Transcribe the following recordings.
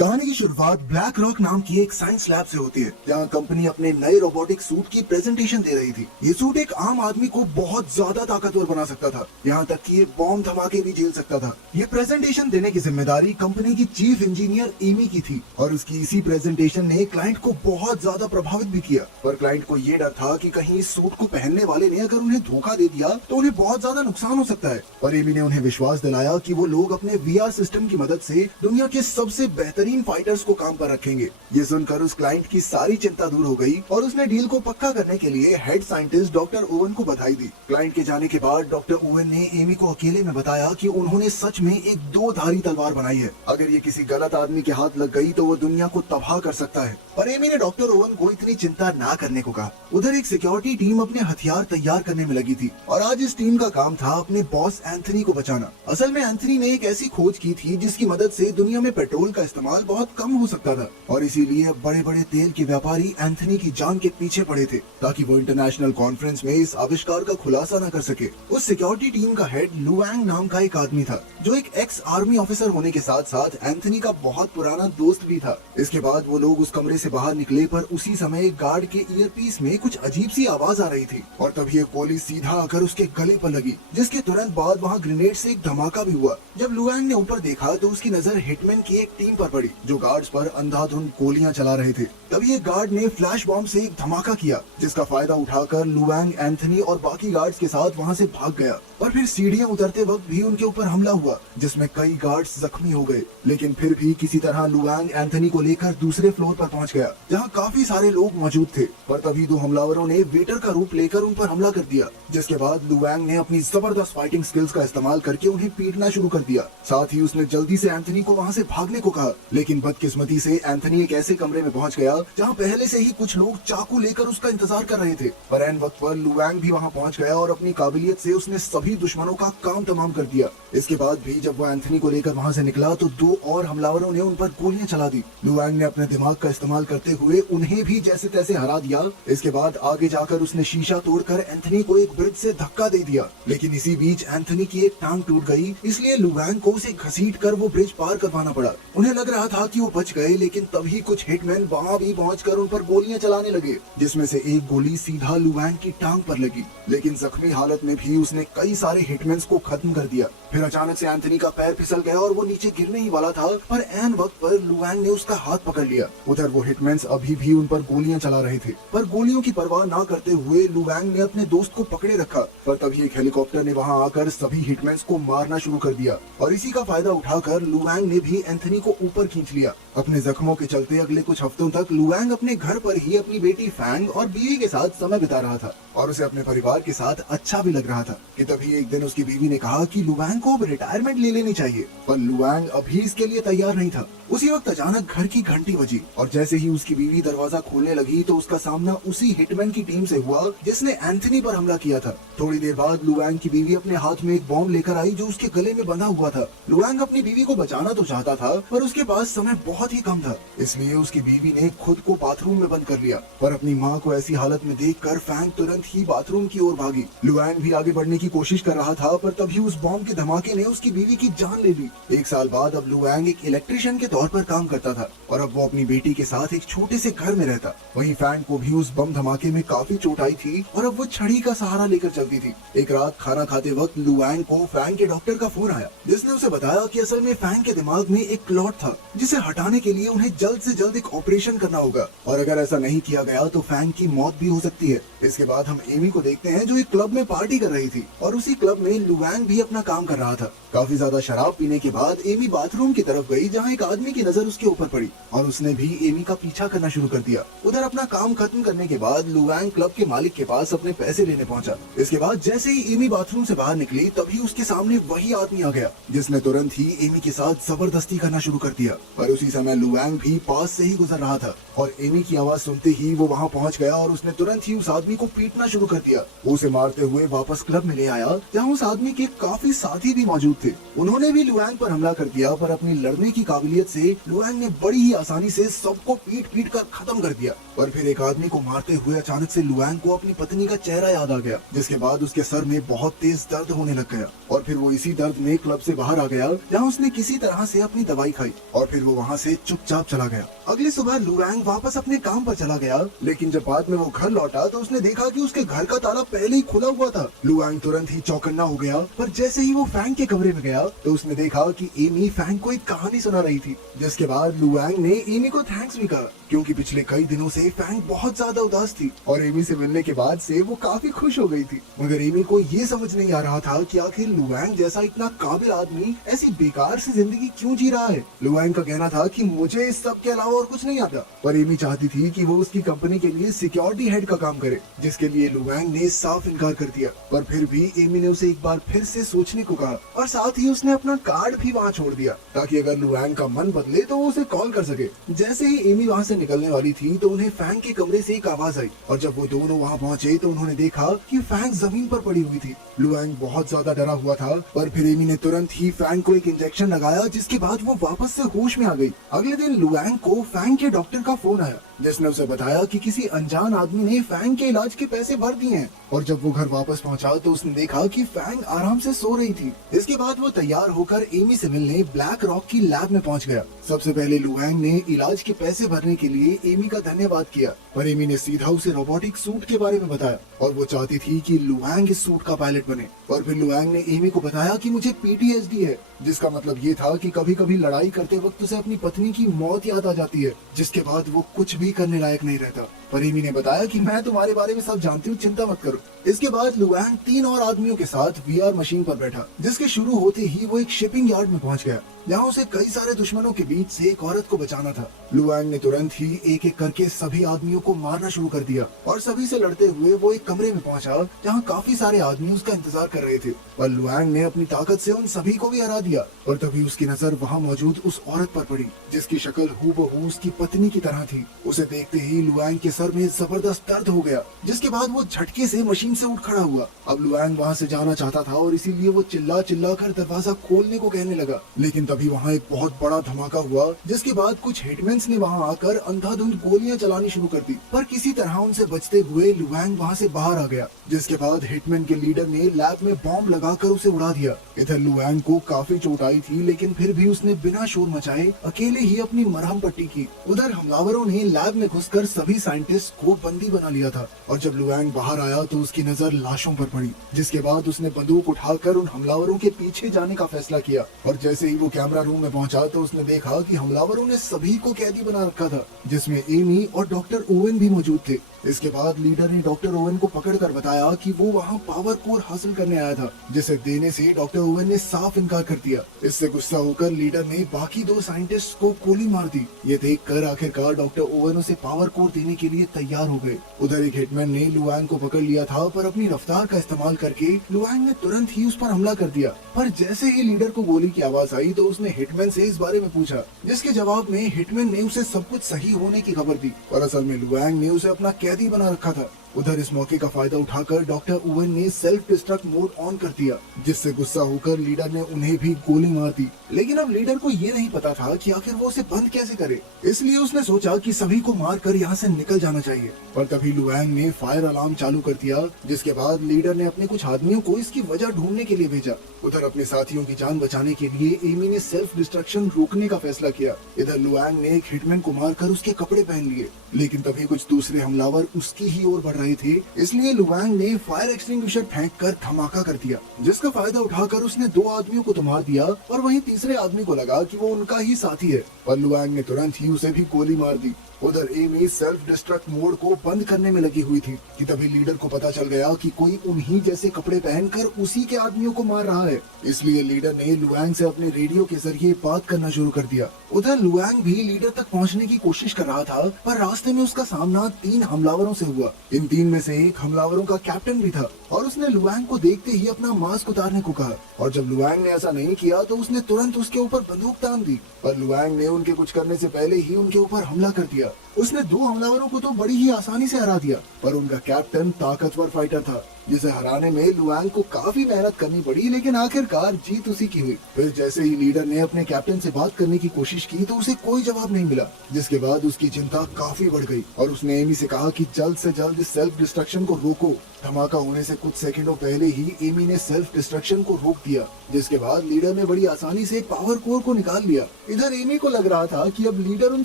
कहानी की शुरुआत ब्लैक रॉक नाम की एक साइंस लैब से होती है, जहां कंपनी अपने नए रोबोटिक सूट की प्रेजेंटेशन दे रही थी। ये सूट एक आम आदमी को बहुत ज्यादा ताकतवर बना सकता था, यहाँ तक कि ये बॉम्ब धमाके भी झेल सकता था। ये प्रेजेंटेशन देने की जिम्मेदारी कंपनी की चीफ इंजीनियर एमी की थी और उसकी इसी प्रेजेंटेशन ने क्लाइंट को बहुत ज्यादा प्रभावित भी किया। पर क्लाइंट को ये डर था कि कहीं इस सूट को पहनने वाले ने अगर उन्हें धोखा दे दिया तो उन्हें बहुत ज्यादा नुकसान हो सकता है। पर एमी ने उन्हें विश्वास दिलाया कि वो लोग अपने वीआर सिस्टम की मदद से दुनिया के सबसे बेहतरीन फाइटर्स को काम पर रखेंगे। ये सुनकर उस क्लाइंट की सारी चिंता दूर हो गई और उसने डील को पक्का करने के लिए हेड साइंटिस्ट डॉक्टर ओवन को बधाई दी। क्लाइंट के जाने के बाद डॉक्टर ओवन ने एमी को अकेले में बताया कि उन्होंने सच में एक दो धारी तलवार बनाई है। अगर ये किसी गलत आदमी के हाथ लग गई तो वो दुनिया को तबाह कर सकता है। पर एमी ने डॉक्टर ओवन को इतनी चिंता ना करने को कहा। उधर एक सिक्योरिटी टीम अपने हथियार तैयार करने में लगी थी और आज इस टीम का काम था अपने बॉस एंथनी को बचाना। असल में एंथनी ने एक ऐसी खोज की थी जिसकी मदद से दुनिया में पेट्रोल का इस्तेमाल बहुत कम हो सकता था और इसीलिए बड़े बड़े तेल के व्यापारी एंथनी की जान के पीछे पड़े थे ताकि वो इंटरनेशनल कॉन्फ्रेंस में इस आविष्कार का खुलासा न कर सके। उस सिक्योरिटी टीम का हेड लुआंग नाम का एक आदमी था जो एक एक्स आर्मी ऑफिसर होने के साथ साथ एंथनी का बहुत पुराना दोस्त भी था। इसके बाद वो लोग उस कमरे से बाहर निकले पर उसी समय एक गार्ड के ईयरपीस में कुछ अजीब सी आवाज आ रही थी और तभी एक गोली सीधा आकर उसके गले पर लगी, जिसके तुरंत बाद वहाँ ग्रेनेड से एक धमाका भी हुआ। जब लुआंग ने ऊपर देखा तो उसकी नजर हिटमैन की एक टीम पर पड़ी जो गार्ड्स पर अंधाधुंध गोलियां चला रहे थे। तभी एक गार्ड ने फ्लैश बॉम्ब से एक धमाका किया जिसका फायदा उठाकर लुआंग एंथनी और बाकी गार्ड्स के साथ वहां से भाग गया। पर फिर सीढ़ियां उतरते वक्त भी उनके ऊपर हमला हुआ जिसमें कई गार्ड्स जख्मी हो गए, लेकिन फिर भी किसी तरह लुआंग एंथनी को लेकर दूसरे फ्लोर पर पहुंच गया जहां काफी सारे लोग मौजूद थे। पर तभी दो हमलावरों ने वेटर का रूप लेकर उन पर हमला कर दिया, जिसके बाद लुआंग ने अपनी जबरदस्त फाइटिंग स्किल्स का इस्तेमाल करके उन्हें पीटना शुरू कर दिया। साथ ही उसने जल्दी से एंथनी को वहां से भागने को कहा, लेकिन बदकिस्मती से एंथनी एक ऐसे कमरे में पहुंच गया जहां पहले से ही कुछ लोग चाकू लेकर उसका इंतजार कर रहे थे। पर ऐन वक्त पर लुआंग भी वहां पहुंच गया और अपनी काबिलियत से उसने सभी दुश्मनों का काम तमाम कर दिया। इसके बाद भी जब वो एंथनी को लेकर वहां से निकला तो दो और हमलावरों ने उन पर गोलियां चला दी। लुआंग ने अपने दिमाग का इस्तेमाल करते हुए उन्हें भी जैसे तैसे हरा दिया। इसके बाद आगे जाकर उसने शीशा तोड़कर एंथनी को एक ब्रिज से धक्का दे दिया, लेकिन इसी बीच एंथनी की एक टांग टूट गई, इसलिए लुआंग को उसे घसीटकर वो ब्रिज पार करवाना पड़ा। उन्हें लग रहा था कि वो बच गए, लेकिन तभी कुछ हिटमैन वहां भी पहुंचकर उन पर गोलियां चलाने लगे, जिसमें से एक गोली सीधा लुआंग की टांग पर लगी, लेकिन जख्मी हालत में भी उसने कई सारे हिटमैन्स को खत्म कर दिया। फिर अचानक से एंथनी का पैर फिसल गया और वो नीचे गिरने ही वाला था, पर ऐन वक्त पर लुआंग ने उसका हाथ पकड़ लिया। उधर वो हिटमैन्स अभी भी उन पर गोलियां चला रहे थे, पर गोलियों की परवाह न करते हुए लुआंग ने अपने दोस्त को पकड़े रखा। पर तभी एक हेलीकॉप्टर ने वहां आकर सभी हिटमैन्स को मारना शुरू कर दिया और इसी का फायदा उठाकर लुआंग ने भी एंथनी को ऊपर खींच लिया। अपने जख्मों के चलते अगले कुछ हफ्तों तक लुआंग अपने घर पर ही अपनी बेटी फैंग और बीवी के साथ समय बिता रहा था और उसे अपने परिवार के साथ अच्छा भी लग रहा था कि तभी एक दिन उसकी बीवी ने कहा कि लुआंग को अब रिटायरमेंट ले लेनी चाहिए, पर लुआंग अभी इसके लिए तैयार नहीं था। उसी वक्त अचानक घर की घंटी बजी और जैसे ही उसकी बीवी दरवाजा खोलने लगी तो उसका सामना उसी हिटमैन की टीम से हुआ जिसने एंथनी पर हमला किया था। थोड़ी देर बाद लुआंग की बीवी अपने हाथ में एक बॉम्ब लेकर आई जो उसके गले में बंधा हुआ था। लुआंग अपनी बीवी को बचाना तो चाहता था, पर उसके पास समय बहुत ही कम था, इसलिए उसकी बीवी ने खुद को बाथरूम में बंद कर लिया। पर अपनी माँ को ऐसी हालत में देखकर फैंग तुरंत ही बाथरूम की ओर भागी। लुआंग भी आगे बढ़ने की कोशिश कर रहा था, पर तभी उस बॉम्ब के धमाके ने उसकी बीवी की जान ले ली। एक साल बाद अब लुआंग एक इलेक्ट्रिशियन के तौर पर काम करता था और अब वो अपनी बेटी के साथ एक छोटे से घर में रहता। वहीं फैंग को भी उस बम धमाके में काफी चोट आई थी और अब वो छड़ी का सहारा लेकर चलती थी। एक रात खाना खाते वक्त लुआंग को फैंग के डॉक्टर का फोन आया, जिसने उसे बताया कि असल में फैंग के दिमाग में एक क्लॉट था जिसे हटाने के लिए उन्हें जल्द से जल्द एक ऑपरेशन करना होगा और अगर ऐसा नहीं किया गया तो फैंग की मौत भी हो सकती है। इसके बाद हम एमी को देखते हैं जो एक क्लब में पार्टी कर रही थी और उसी क्लब में लुआंग भी अपना काम कर रहा था। काफी ज्यादा शराब पीने के बाद एमी बाथरूम की तरफ गई जहाँ एक आदमी की नजर उसके ऊपर पड़ी और उसने भी एमी का पीछा करना शुरू कर दिया। उधर अपना काम खत्म करने के बाद लुआंग क्लब के मालिक के पास अपने पैसे लेने पहुंचा। इसके बाद जैसे ही एमी बाथरूम से बाहर निकली तभी उसके सामने वही आदमी आ गया जिसने तुरंत ही एमी के साथ जबरदस्ती करना शुरू कर दिया। पर उसी समय लुआंग भी पास से ही गुजर रहा था और एमी की आवाज सुनते ही वो वहाँ पहुँच गया और उसने तुरंत ही उस आदमी को पीटना शुरू कर दिया। वो उसे मारते हुए वापस क्लब में ले आया जहाँ उस आदमी के काफी साथी भी मौजूद थे। उन्होंने भी लुआंग पर हमला कर दिया, पर अपनी लड़ने की काबिलियत से लुआंग ने बड़ी ही आसानी से सबको पीट पीट कर खत्म कर दिया। पर फिर एक आदमी को मारते हुए अचानक से लुआंग को अपनी पत्नी का चेहरा याद आ गया, जिसके बाद उसके सर में बहुत तेज दर्द होने लग गया और फिर वो इसी दर्द में क्लब से बाहर आ गया जहाँ उसने किसी तरह से अपनी दवाई खाई और फिर वो वहाँ से से चुपचाप चला गया। अगली सुबह लुआंग वापस अपने काम पर चला गया, लेकिन जब बाद में वो घर लौटा तो उसने देखा कि उसके घर का ताला पहले ही खुला हुआ था। लुआंग तुरंत ही चौकन्ना हो गया, पर जैसे ही वो फैंग के कमरे में गया तो उसने देखा कि एमी फैंग को एक कहानी सुना रही थी। जिसके बाद लुआंग ने एमी को थैंक्स भी कहा, क्योंकि पिछले कई दिनों से फैंग बहुत ज्यादा उदास थी और एमी से मिलने के बाद से वो काफी खुश हो गई थी। मगर एमी को ये समझ नहीं आ रहा था कि आखिर लुआंग जैसा इतना काबिल आदमी ऐसी बेकार सी जिंदगी क्यों जी रहा है। लुआंग का कहना था कि मुझे इस सब के अलावा और कुछ नहीं आता, पर एमी चाहती थी कि वो उसकी कंपनी के लिए सिक्योरिटी हेड का काम करे, जिसके लिए लुआंग ने साफ इनकार कर दिया। पर फिर भी एमी ने उसे एक बार फिर से सोचने को कहा और साथ ही उसने अपना कार्ड भी वहाँ छोड़ दिया, ताकि अगर लुआंग का मन बदले तो वो उसे कॉल कर सके। जैसे ही एमी वहाँ से निकलने वाली थी तो उन्हें फैंग के कमरे से एक आवाज आई, और जब वो दोनों वहाँ पहुँचे तो उन्होंने देखा कि फैंग जमीन पर पड़ी हुई थी। लुआंग बहुत ज्यादा डरा हुआ था, पर फिर एमी ने तुरंत ही फैंग को एक इंजेक्शन लगाया, जिसके बाद वो वापस से होश में आ गई। अगले दिन लुआंग को फैंग के डॉक्टर का फोन आया, जिसने उसे बताया कि किसी अनजान आदमी ने फैंग के इलाज के पैसे भर दिए हैं। और जब वो घर वापस पहुंचा तो उसने देखा कि फैंग आराम से सो रही थी। इसके बाद वो तैयार होकर एमी से मिलने ब्लैक रॉक की लैब में पहुंच गया। सबसे पहले लुआंग ने इलाज के पैसे भरने के लिए एमी का धन्यवाद किया, पर एमी ने सीधा उसे रोबोटिक सूट के बारे में बताया और वो चाहती थी कि लुआंग इस सूट का पायलट बने। और फिर लुआंग ने एमी को बताया कि मुझे PTSD है, जिसका मतलब ये था कि कभी कभी लड़ाई करते वक्त उसे अपनी पत्नी की मौत याद आ जाती है, जिसके बाद वो कुछ भी करने लायक नहीं रहता। पर एमी ने बताया कि मैं तुम्हारे बारे में सब जानती हूँ, चिंता मत करो। इसके बाद लुआंग 3 और आदमियों के साथ VR मशीन पर बैठा, जिसके शुरू होते ही वो एक शिपिंग यार्ड में पहुंच गया, जहाँ उसे कई सारे दुश्मनों के बीच से एक औरत को बचाना था। लुआंग ने तुरंत ही एक एक करके सभी आदमियों को मारना शुरू कर दिया और सभी से लड़ते हुए वो एक कमरे में पहुंचा, जहाँ काफी सारे आदमी उसका इंतजार कर रहे थे। पर लुआंग ने अपनी ताकत से उन सभी को भी हरा दिया। और तभी उसकी नजर वहाँ मौजूद उस औरत पर पड़ी, जिसकी शक्ल हूबहू उसकी पत्नी की तरह थी। उसे देखते ही लुआंग के सर में जबरदस्त दर्द हो गया, जिसके बाद वो झटके से मशीन से उठ खड़ा हुआ। अब लुआंग वहाँ से जाना चाहता था और इसीलिए वो चिल्ला चिल्ला कर दरवाजा खोलने को कहने लगा, लेकिन तभी वहाँ एक बहुत बड़ा धमाका हुआ, जिसके बाद कुछ हिटमैन्स ने वहाँ आकर अंधाधुंध गोलियां चलानी शुरू कर दी। पर किसी तरह उनसे बचते हुए लुआंग वहाँ से बाहर आ गया, जिसके बाद हिटमैन के लीडर ने लैब में बॉम्ब लगाकर उसे उड़ा दिया। इधर लुआंग को काफी चोट आई थी, लेकिन फिर भी उसने बिना शोर मचाए अकेले ही अपनी मरहम पट्टी की। उधर हमलावरों ने लैब में घुसकर सभी साइंटिस्ट को बंदी बना लिया था। और जब लुआंग बाहर आया तो उसकी नजर लाशों पर पड़ी, जिसके बाद उसने बंदूक उठाकर उन हमलावरों के पीछे जाने का फैसला किया। और जैसे ही वो कैमरा रूम में पहुंचा तो उसने देखा कि हमलावरों ने सभी को कैदी बना रखा था, जिसमें एमी और डॉक्टर ओवेन भी मौजूद थे। इसके बाद लीडर ने डॉक्टर ओवेन को पकड़कर बताया कि वो वहाँ पावर कोर हासिल करने आया था, जिसे देने से डॉक्टर ओवेन ने साफ इनकार कर दिया। इससे गुस्सा होकर लीडर ने बाकी 2 साइंटिस्ट को गोली मार दी। ये देखकर आखिरकार डॉक्टर ओवेन उसे पावर कोर देने के लिए तैयार हो गए। उधर एक हिटमैन ने लुआंग को पकड़ लिया था, पर अपनी रफ्तार का इस्तेमाल करके लुआंग ने तुरंत ही उस पर हमला कर दिया। पर जैसे ही लीडर को गोली की आवाज आई तो उसने हिटमैन से इस बारे में पूछा, जिसके जवाब में हिटमैन ने उसे सब कुछ सही होने की खबर दी। पर असल में लुआंग ने उसे अपना कैदी बना रखा था। उधर इस मौके का फायदा उठाकर डॉक्टर ओवेन ने सेल्फ डिस्ट्रक्ट मोड ऑन कर दिया, जिससे गुस्सा होकर लीडर ने उन्हें भी गोली मार दी। लेकिन अब लीडर को ये नहीं पता था कि आखिर वो उसे बंद कैसे करे, इसलिए उसने सोचा कि सभी को मारकर यहाँ से निकल जाना चाहिए। पर तभी लुआंग ने फायर अलार्म चालू कर दिया, जिसके बाद लीडर ने अपने कुछ आदमियों को इसकी वजह ढूंढने के लिए भेजा। उधर अपने साथियों की जान बचाने के लिए एमी ने सेल्फ डिस्ट्रक्शन रोकने का फैसला किया। इधर लुआंग ने एक हिटमैन को मारकर उसके कपड़े पहन लिए, लेकिन तभी कुछ दूसरे हमलावर उसकी ही ओर बढ़ रहे थे, इसलिए लुआंग ने फायर एक्सटिंग्विशर फेंककर धमाका कर दिया, जिसका फायदा उठाकर उसने 2 आदमियों को तो मार दिया, और वहीं तीसरे आदमी को लगा कि वो उनका ही साथी है, पर लुआंग ने तुरंत ही उसे भी गोली मार दी। उधर एमी सेल्फ डिस्ट्रक्ट मोड को बंद करने में लगी हुई थी कि तभी लीडर को पता चल गया कि कोई उन्हीं जैसे कपड़े पहनकर उसी के आदमियों को मार रहा है। इसलिए लीडर ने लुआंग से अपने रेडियो के जरिए बात करना शुरू कर दिया। उधर लुआंग भी लीडर तक पहुंचने की कोशिश कर रहा था, पर रास्ते में उसका सामना 3 हमलावरों से हुआ। इन 3 में से एक हमलावरों का कैप्टन भी था, और उसने लुआंग को देखते ही अपना मास्क उतारने को कहा। और जब लुआंग ने ऐसा नहीं किया तो उसने तुरंत उसके ऊपर बंदूक तान दी, पर लुआंग ने उनके कुछ करने से पहले ही उनके ऊपर हमला कर दिया। उसने 2 हमलावरों को तो बड़ी ही आसानी से हरा दिया, पर उनका कैप्टन ताकतवर फाइटर था, जिसे हराने में लुआंग को काफी मेहनत करनी पड़ी, लेकिन आखिरकार जीत उसी की हुई। फिर जैसे ही लीडर ने अपने कैप्टन से बात करने की कोशिश की तो उसे कोई जवाब नहीं मिला, जिसके बाद उसकी चिंता काफी बढ़ गई और उसने एमी से कहा कि जल्द से जल्द इस सेल्फ डिस्ट्रक्शन को रोको। धमाका होने से कुछ सेकंडों पहले ही एमी ने सेल्फ डिस्ट्रक्शन को रोक दिया, जिसके बाद लीडर ने बड़ी आसानी से पावर कोर को निकाल लिया। इधर एमी को लग रहा था कि अब लीडर उन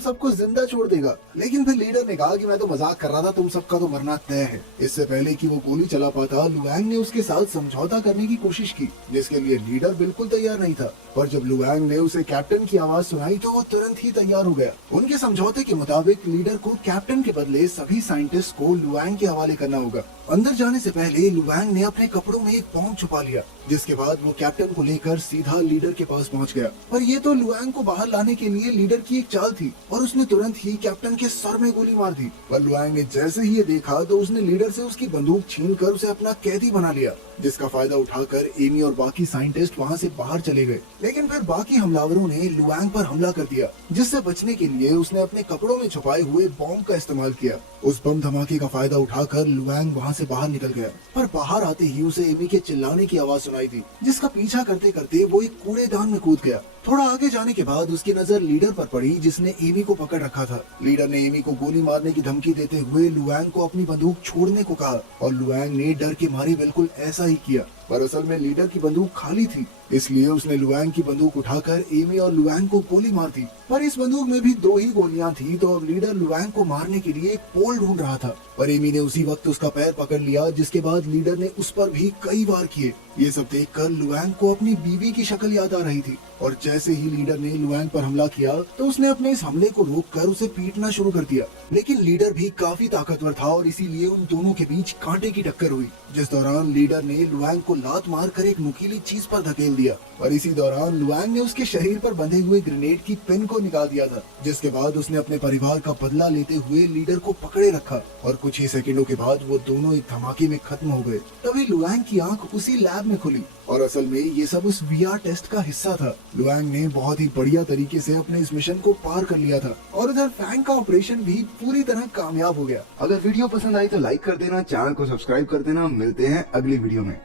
सबको जिंदा छोड़ देगा, लेकिन फिर लीडर ने कहा कि मैं तो मजाक कर रहा था, तुम सबका तो मरना तय है। इससे पहले कि वो गोली चला पाता, लुआंग ने उसके साथ समझौता करने की कोशिश की, जिसके लिए लीडर बिल्कुल तैयार नहीं था। पर जब लुआंग ने उसे कैप्टन की आवाज सुनाई तो वो तुरंत ही तैयार हो गया। उनके समझौते के मुताबिक लीडर को कैप्टन के बदले सभी साइंटिस्ट को लुआंग के हवाले करना होगा। अंदर जाने से पहले लुआंग ने अपने कपड़ों में एक बॉम्ब छुपा लिया, जिसके बाद वो कैप्टन को लेकर सीधा लीडर के पास पहुंच गया। पर ये तो लुआंग को बाहर लाने के लिए लीडर की एक चाल थी और उसने तुरंत ही कैप्टन के सर में गोली मार दी। पर लुआंग ने जैसे ही ये देखा तो उसने लीडर से उसकी बंदूक छीनकर उसे अपना कैदी बना लिया, जिसका फायदा उठाकर एमी और बाकी साइंटिस्ट वहाँ से बाहर चले गए। लेकिन फिर बाकी हमलावरों ने लुआंग पर हमला कर दिया, जिससे बचने के लिए उसने अपने कपड़ों में छुपाए हुए बॉम्ब का इस्तेमाल किया। उस बम धमाके का फायदा उठाकर लुआंग वहाँ से बाहर निकल गया, पर बाहर आते ही उसे एमी के चिल्लाने की आवाज सुनाई दी, जिसका पीछा करते करते वो एक कूड़ेदान में कूद गया। थोड़ा आगे जाने के बाद उसकी नजर लीडर पर पड़ी, जिसने एमी को पकड़ रखा था। लीडर ने एमी को गोली मारने की धमकी देते हुए लुआंग को अपनी बंदूक छोड़ने को कहा और लुआंग ने डर के मारे बिल्कुल ऐसा ही किया। पर असल में लीडर की बंदूक खाली थी, इसलिए उसने लुआंग की बंदूक उठाकर एमी और लुआंग को गोली मार दी। पर इस बंदूक में भी 2 ही गोलियां थी, तो अब लीडर लुआंग को मारने के लिए एक पोल ढूंढ रहा था। पर एमी ने उसी वक्त उसका पैर पकड़ लिया, जिसके बाद लीडर ने उस पर भी कई वार किए। ये सब देखकर लुआंग को अपनी बीवी की शक्ल याद आ रही थी और जैसे ही लीडर ने लुआंग पर हमला किया तो उसने अपने इस हमले को रोककर उसे पीटना शुरू कर दिया। लेकिन लीडर भी काफी ताकतवर था और इसीलिए उन दोनों के बीच कांटे की टक्कर हुई, जिस दौरान लीडर ने लुआंग को लात मारकर एक नुकीली चीज पर धकेल दिया। और इसी दौरान लुआंग ने उसके शरीर पर बंधे हुए ग्रेनेड की पिन को निकाल दिया था, जिसके बाद उसने अपने परिवार का बदला लेते हुए लीडर को पकड़े रखा और कुछ ही सेकंडों के बाद वो दोनों एक धमाके में खत्म हो गए। तभी लुआंग की आंख उसी लैब में खुली और असल में ये सब उस VR टेस्ट का हिस्सा था। लुआंग ने बहुत ही बढ़िया तरीके से अपने इस मिशन को पार कर लिया था और उधर फैंग का ऑपरेशन भी पूरी तरह कामयाब हो गया। अगर वीडियो पसंद आई तो लाइक कर देना, चैनल को सब्सक्राइब कर देना। मिलते हैं अगली वीडियो में।